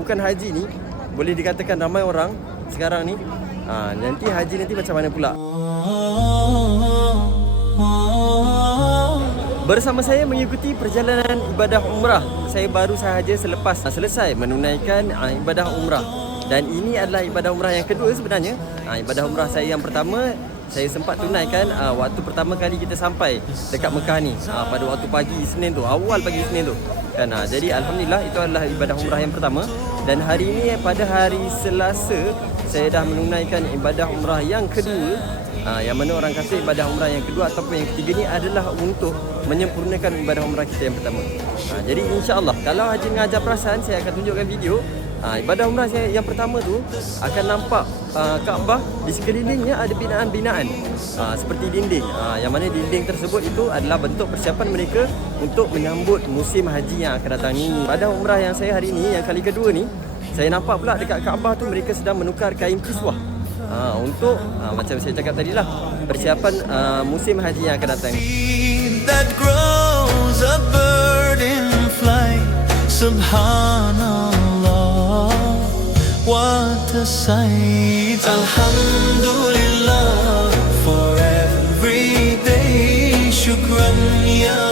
Bukan haji ni, boleh dikatakan ramai orang sekarang ni nanti haji nanti macam mana pula. Bersama saya mengikuti perjalanan ibadah umrah. Saya baru sahaja selepas selesai menunaikan ibadah umrah. Dan ini adalah ibadah umrah yang kedua sebenarnya. Ibadah umrah saya yang pertama saya sempat tunaikan waktu pertama kali kita sampai dekat Mekah ni, pada waktu pagi Isnin tu, awal pagi Isnin tu kan. Jadi alhamdulillah itu adalah ibadah umrah yang pertama. Dan hari ini pada hari Selasa saya dah menunaikan ibadah umrah yang kedua. Yang mana orang kata ibadah umrah yang kedua ataupun yang ketiga ni adalah untuk menyempurnakan ibadah umrah kita yang pertama. Jadi insya-Allah kalau Haji mengajar perasaan, saya akan tunjukkan video ibadah umrah saya yang pertama tu akan nampak Kaabah, di sekelilingnya ada binaan-binaan seperti dinding, yang mana dinding tersebut itu adalah bentuk persiapan mereka untuk menyambut musim haji yang akan datang ni. Ibadah umrah yang saya hari ni yang kali kedua ni, saya nampak pula dekat Kaabah tu mereka sedang menukar kain kiswah untuk macam saya cakap tadi lah, persiapan musim haji yang akan datang. That grows a bird in flight. Subhanallah, what a sight. Alhamdulillah for every day. Shukran ya